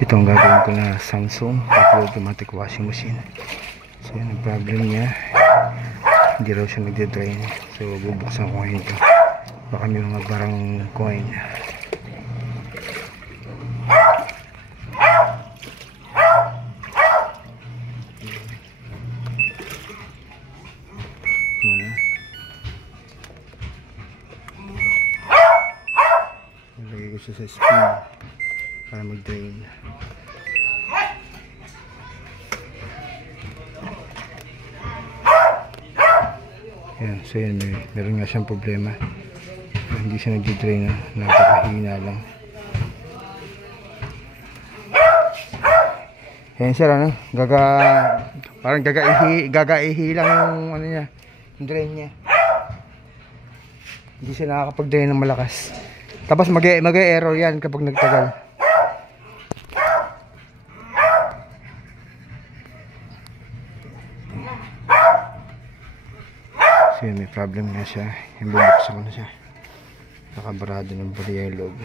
Ito ang gagawin ko na Samsung automatic washing machine. So yun ang problem niya, hindi raw siya nagde-drain. So bubuksan ko ngayon ito, baka may mga barang coin. Ilagay ko siya sa spin para mag-drain. Yan, so yan, meron nga siyang problema. Hindi siya nag-drain, napakahina lang. Yan siya, ano, parang gagaihi lang yung ano niya, yung drain niya. Hindi siya nakakapag-drain ng malakas. Tapos mag-error yan kapag nagtagal. So yun, may problem nga siya. Yung bubuksan ko na siya. Nakabarado ng bariya yung loob.